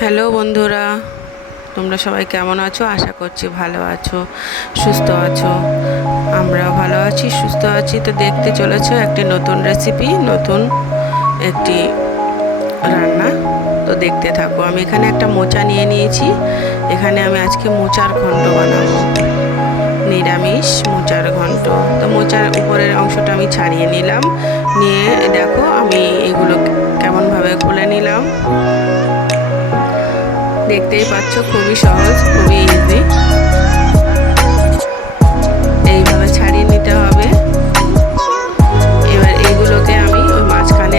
Hello বন্ধুরা, তোমরা সবাই কেমন আছো? আশা করছি ভালো আছো, সুস্থ আছো। আমরাও ভালো আছি, সুস্থ আছি। তো দেখতে চলেছো একটি নতুন রেসিপি, নতুন একটি রান্না। তো দেখতে থাকো। আমি এখানে একটা মোচা নিয়ে নিয়েছি। এখানে আমি আজকে মোচার ঘন্ট বানাবো, নিরামিষ মোচার ঘন্ট। তো মোচার উপরের অংশটা আমি ছাড়িয়ে নিলাম, নিয়ে দেখো আমি এগুলো কেমনভাবে খুলে নিলাম। দেখতেই পাচ্ছ, খুবই সহজ, খুবই ইজি। এইভাবে ছাড়িয়ে নিতে হবে। এবার এগুলোকে আমি ওই মাঝখানে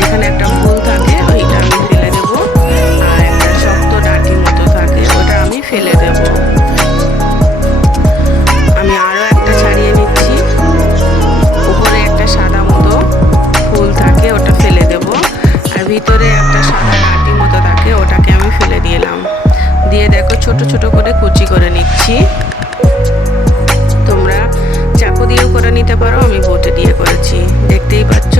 এখানে একটা ফুল থাকে, ওইটা আমি ফেলে দেব। আর একটা শক্ত ডাঁটি মতো থাকে, ওটা আমি ফেলে দেব। আমি আরও একটা ছাড়িয়ে নিচ্ছি। উপরে একটা সাদা মতো ফুল থাকে, ওটা ফেলে দেব। আর ভিতরে একটা সাদা ডাঁটি মতো থাকে, ওটাকে আমি ফেলে দিলাম। দিয়ে দেখো ছোট ছোট করে কুচি করে নিচ্ছি। তোমরা চাকু দিয়েও করে নিতে পারো, আমি বটি দিয়ে করেছি। দেখতেই পাচ্ছ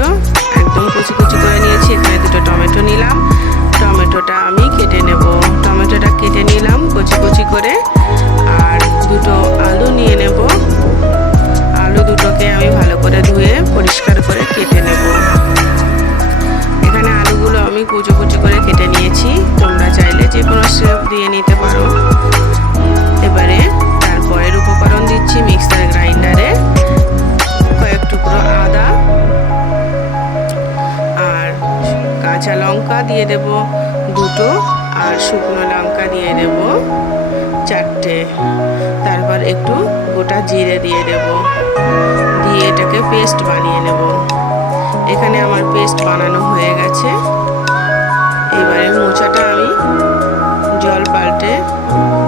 একদম কুচি কুচি করে নিয়েছি। এখানে দুটো টমেটো নিলাম, টমেটোটা আমি কেটে নেব। টমেটোটা কেটে নিলাম কুচি কুচি করে। আর দুটো আলু নিয়ে নেব। আলু দুটোকে আমি ভালো করে ধুয়ে পরিষ্কার করে কেটে নেব। এখানে আলুগুলো আমি কুচি কুচি করে কেটে নিয়েছি। তোমরা চাইলে যে কোনো শেপ দিয়ে নিতে পারো। এবারে তারপরের উপকরণ দিচ্ছি মিক্সার গ্রাইন্ডারে কয়েক টুকরো আদা আর কাঁচা লঙ্কা দিয়ে দেব দুটো, আর শুকনো লঙ্কা দিয়ে দেব চারটে। তারপর একটু গোটা জিরে দিয়ে দেব, দিয়ে এটাকে পেস্ট বানিয়ে নেব। এখানে আমার পেস্ট বানানো হয়ে গেছে। এবারে মোচাটা আমি জল পাল্টে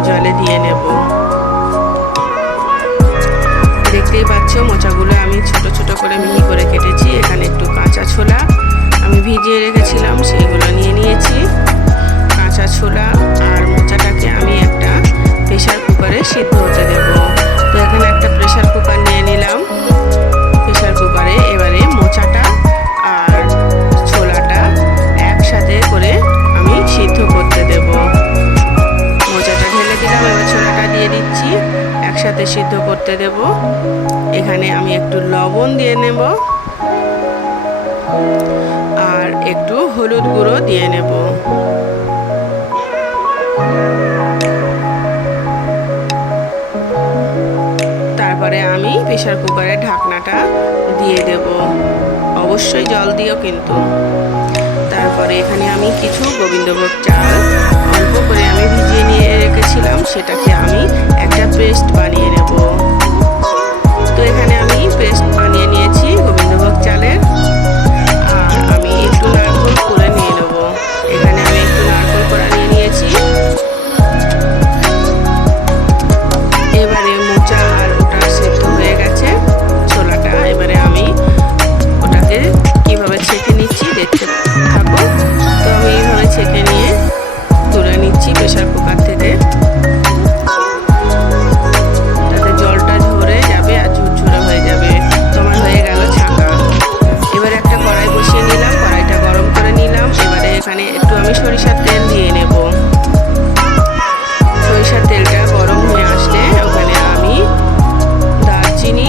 জলে দিয়ে নেব। দেখতেই পাচ্ছ মোচাগুলো আমি ছোট ছোট করে মিহি করে কেটেছি। এখানে একটু কাঁচা ছোলা আমি ভিজিয়ে রেখেছিলাম, সেইগুলো নিয়ে নিয়েছি। কাঁচা ছোলা আর মোচাটাকে আমি একটা প্রেশার কুকারে সিদ্ধ হতে দেব। তো এখানে একটা প্রেশার কুকার নিয়ে নিলাম। প্রেশার কুকারে এবারে মোচাটা আর ছোলাটা একসাথে করে আমি সিদ্ধ করতে দেব। মোচাটা ঢেলে দিলাম, এবার ছোলাটা দিয়ে দিচ্ছি, একসাথে সিদ্ধ করতে দেব। এখানে আমি একটু লবণ দিয়ে নেব আর একটু হলুদ গুঁড়ো দিয়ে নেব। তারপরে আমি প্রেশার কুকারের ঢাকনাটা দিয়ে দেব। অবশ্যই জল দিও কিন্তু। তারপরে এখানে আমি কিছু গোবিন্দভোগ চাল অল্প করে আমি ভিজিয়ে নিয়ে রেখেছিলাম, সেটাকে আমি একটা পেস্ট বানিয়ে নেব। তো এখানে আমি পেস্ট বানিয়ে নিয়েছি গোবিন্দভোগ চালের। আর আমি একটু নারকেল করে নিয়ে নেব। এখানে আমি একটু নারকেল করা নিয়ে নিয়েছি। এবারে মোচা আর ওটা সেদ্ধ হয়ে গেছে ছোলাটা। এবারে আমি ওটাকে কিভাবে ছেঁকে নিচ্ছি দেখতে থাকো। তো আমি এইভাবে ছেঁকে নিয়ে তুলে নিচ্ছি প্রেশার কুকার থেকে। তাতে জলটা ঝরে যাবে আর ঝুরঝুরে হয়ে যাবে। তোমার হয়ে গেল ছাঁকা। এবারে একটা কড়াই বসিয়ে নিলাম, কড়াইটা গরম করে নিলাম। এবারে এখানে একটু আমি সরিষার তেল দিয়ে নেব। সরিষার তেলটা গরম হয়ে আসলে ওখানে আমি দারচিনি,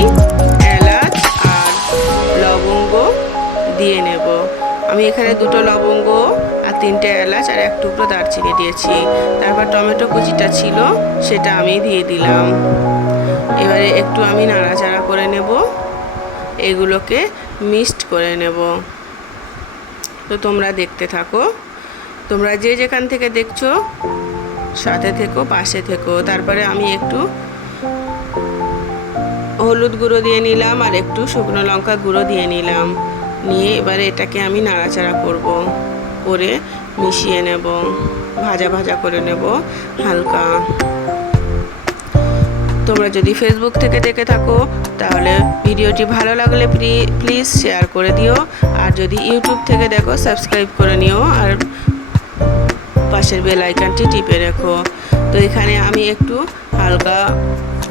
এলাচ আর লবঙ্গ দিয়ে নেব। আমি এখানে দুটো লবঙ্গ আর তিনটে এলাচ আর এক টুকরো দারচিনি দিয়েছি। তারপর টমেটো কুচিটা ছিল, সেটা আমি দিয়ে দিলাম। এবারে একটু আমি নাড়াচাড়া করে নেব, এগুলোকে মিক্সড করে নেব। তো তোমরা দেখতে থাকো। তোমরা যে যেখান থেকে দেখছো সাথে থেকো, পাশে থেকো। তারপরে আমি একটু হলুদ গুঁড়ো দিয়ে নিলাম আর একটু শুকনো লঙ্কা গুঁড়ো দিয়ে নিলাম। নিয়ে এবারে এটাকে আমি নাড়াচাড়া করব, করে মিশিয়ে নেব, ভাজা ভাজা করে নেব হালকা। তোমরা যদি ফেসবুক থেকে দেখে থাকো তাহলে ভিডিওটি ভালো লাগলে প্লিজ শেয়ার করে দিও। আর যদি ইউটিউব থেকে দেখো সাবস্ক্রাইব করে নিও আর পাশের বেল আইকনটি টিপে রেখো। তো এখানে আমি একটু হালকা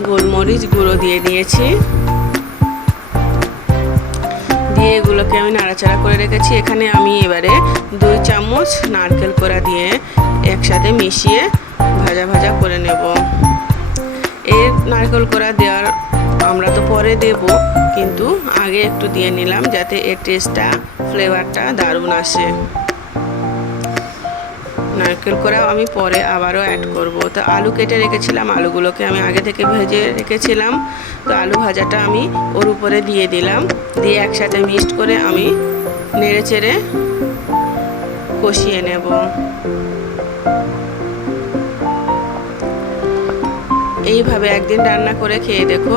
গোলমরিচ গুঁড়ো দিয়ে দিয়েছি। দিয়ে এগুলোকে আমি নাড়াচাড়া করে রেখেছি। এখানে আমি এবারে 2 চামচ নারকেল কোড়া দিয়ে একসাথে মিশিয়ে ভাজা ভাজা করে নেব। এর নারকেল কোড়া দেওয়ার আমরা তো পরে দেব, কিন্তু আগে একটু দিয়ে নিলাম যাতে এর টেস্টটা ফ্লেভারটা দারুণ আসে। নারকেল কোড়াও আমি পরে আবারও অ্যাড করব। তো আলু কেটে রেখেছিলাম, আলুগুলোকে আমি আগে থেকে ভেজে রেখেছিলাম। তো আলু ভাজাটা আমি ওর উপরে দিয়ে দিলাম, দিয়ে একসাথে মিক্সড করে আমি নেড়ে চেড়ে কষিয়ে নেব। এইভাবে একদিন রান্না করে খেয়ে দেখো,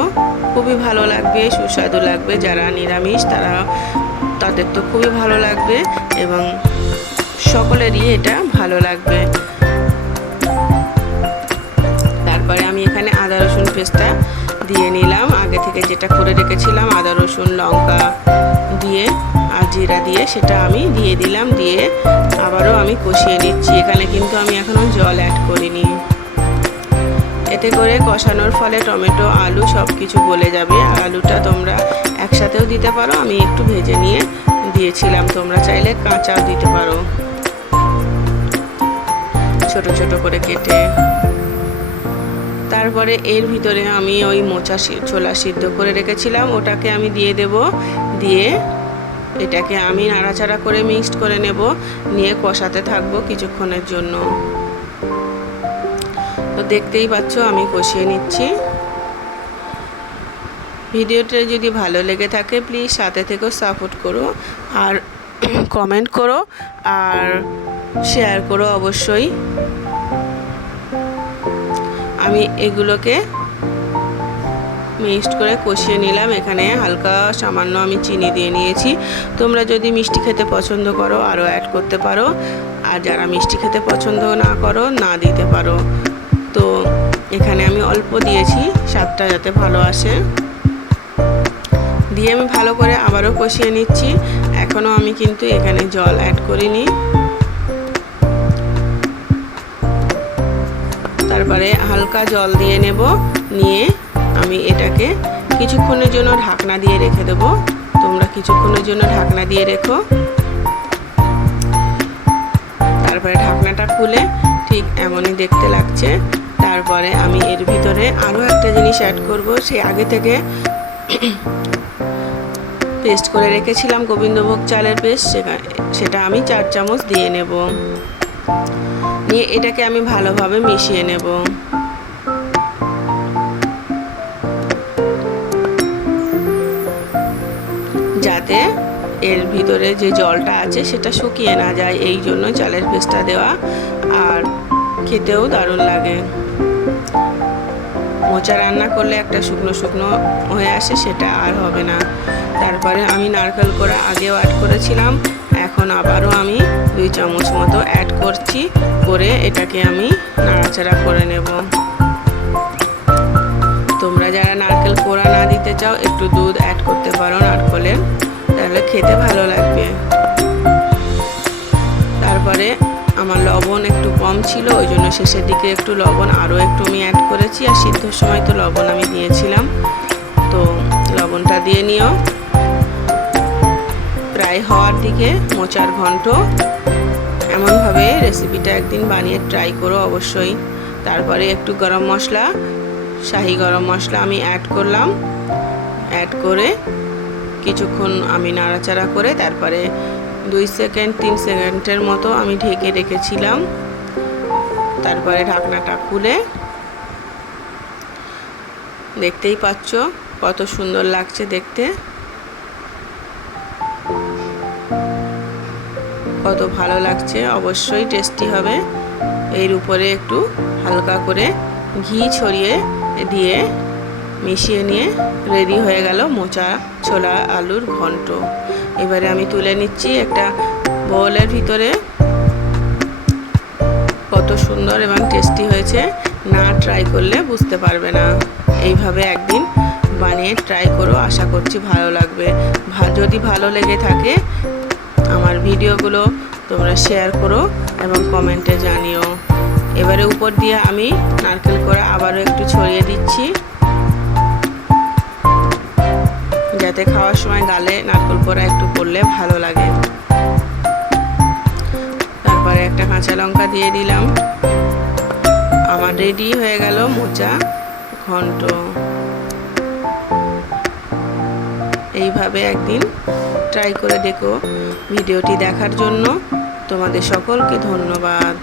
খুবই ভালো লাগবে, সুস্বাদু লাগবে। যারা নিরামিষ তাদের তো খুবই ভালো লাগবে এবং সকলেরই এটা ভালো লাগবে। তারপরে আমি এখানে আদা রসুন পেস্টটা দিয়ে নিলাম, আগে থেকে যেটা করে রেখেছিলাম আদা রসুন লঙ্কা দিয়ে আর জিরা দিয়ে সেটা আমি দিয়ে দিলাম। দিয়ে আবারও আমি কষিয়ে নিচ্ছি। এখানে কিন্তু আমি এখনও জল অ্যাড করিনি। এতে করে কষানোর ফলে টমেটো আলু সব কিছু গলে যাবে। আর আলুটা তোমরা একসাথেও দিতে পারো, আমি একটু ভেজে নিয়ে দিয়েছিলাম, তোমরা চাইলে কাঁচাও দিতে পারো ছোট ছোট করে কেটে। তারপরে এর ভিতরে আমি ওই মোচা ছোলা সিদ্ধ করে রেখেছিলাম, ওটাকে আমি দিয়ে দেব। দিয়ে এটাকে আমি নাড়াচাড়া করে মিক্সড করে নেব, নিয়ে কষাতে থাকবো কিছুক্ষণের জন্য। তো দেখতেই পাচ্ছ আমি কষিয়ে নিচ্ছি। ভিডিওটা যদি ভালো লেগে থাকে প্লিজ সাথে থেকেও সাপোর্ট করো, আর কমেন্ট করো আর শেয়ার করো অবশ্যই। আমি এগুলোকে মিক্সড করে কষিয়ে নিলাম। এখানে হালকা সামান্য আমি চিনি দিয়ে নিয়েছি। তোমরা যদি মিষ্টি খেতে পছন্দ করো আরও অ্যাড করতে পারো, আর যারা মিষ্টি খেতে পছন্দ না করো না দিতে পারো। তো এখানে আমি অল্প দিয়েছি, স্বাদটা যাতে ভালো আসে। দিয়ে আমি ভালো করে আবারও কষিয়ে নিচ্ছি। এখনও আমি কিন্তু এখানে জল অ্যাড করিনি। তারপরে হালকা জল দিয়ে নেব, নিয়ে আমি এটাকে কিছুক্ষণের জন্য ঢাকনা দিয়ে রেখে দেব। তোমরা কিছুক্ষণের জন্য ঢাকনা দিয়ে রেখো। তারপরে ঢাকনাটা খুলে ঠিক এমনই দেখতে লাগছে। তারপরে আমি এর ভিতরে আরও একটা জিনিস অ্যাড করব। সে আগে থেকে পেস্ট করে রেখেছিলাম গোবিন্দভোগ চালের পেস্ট, সেটা আমি 4 চামচ দিয়ে নেব। নিয়ে এটাকে আমি ভালোভাবে মিশিয়ে নেব। যাতে এর ভিতরে যে জলটা আছে সেটা শুকিয়ে না যায়, এই জন্য চালের পেস্টটা দেওয়া। আর খেতেও দারুণ লাগে। মোচা রান্না করলে একটা শুকনো শুকনো হয়ে আসে, সেটা আর হবে না। তারপরে আমি নারকেল কোড়া আগেও অ্যাড করেছিলাম, এখন আবারও আমি 2 চামচ মতো অ্যাড করছি। করে এটাকে আমি নাড়াচাড়া করে নেব। তোমরা যারা নারকেল কোড়া না দিতে চাও একটু দুধ অ্যাড করতে পারো নারকেলের, তাহলে খেতে ভালো লাগবে। তারপরে আমার লবণ একটু কম ছিল, ওই জন্য শেষের দিকে একটু লবণ আরও একটু আমি অ্যাড করেছি। আর সিদ্ধর সময় তো লবণ আমি দিয়েছিলাম, তো লবণটা দিয়ে নিও। প্রায় হওয়ার দিকে মোচার ঘন্ট। এমনভাবে রেসিপিটা একদিন বানিয়ে ট্রাই করো অবশ্যই। তারপরে একটু গরম মশলা, শাহি গরম মশলা আমি অ্যাড করলাম। অ্যাড করে কিছুক্ষণ আমি নাড়াচাড়া করে তারপরে 2 সেকেন্ড 3 সেকেন্ডের মতো আমি ঢেকে রেখেছিলাম। তারপরে ঢাকনাটা খুলে দেখতেই পাচ্ছ কত সুন্দর লাগছে দেখতে, কত ভালো লাগছে। অবশ্যই টেস্টি হবে। এর উপরে একটু হালকা করে ঘি ছড়িয়ে দিয়ে মিশিয়ে নিয়ে রেডি হয়ে গেল মোচা ছোলা আলুর ঘন্ট। এবারে আমি তুলে নিচ্ছি একটা বোলের ভিতরে। কত সুন্দর এবং টেস্টি হয়েছে, না ট্রাই করলে বুঝতে পারবে না। এইভাবে একদিন বানিয়ে ট্রাই করো, আশা করছি ভালো লাগবে। যদি ভালো লেগে থাকে আমার ভিডিওগুলো তোমরা শেয়ার করো এবং কমেন্টে জানিও। এবারে উপর দিয়ে আমি নারকেল কোড়া আবারও একটু ছড়িয়ে দিচ্ছি, যাতে খাওয়ার সময় গালে নারকেল কোড়া একটু পড়লে ভালো লাগে। তারপরে একটা কাঁচা লঙ্কা দিয়ে দিলাম। আমার রেডি হয়ে গেল মোচা ঘন্ট। এইভাবে একদিন ট্রাই করে দেখো। ভিডিওটি দেখার জন্য তোমাদের সকলকে ধন্যবাদ।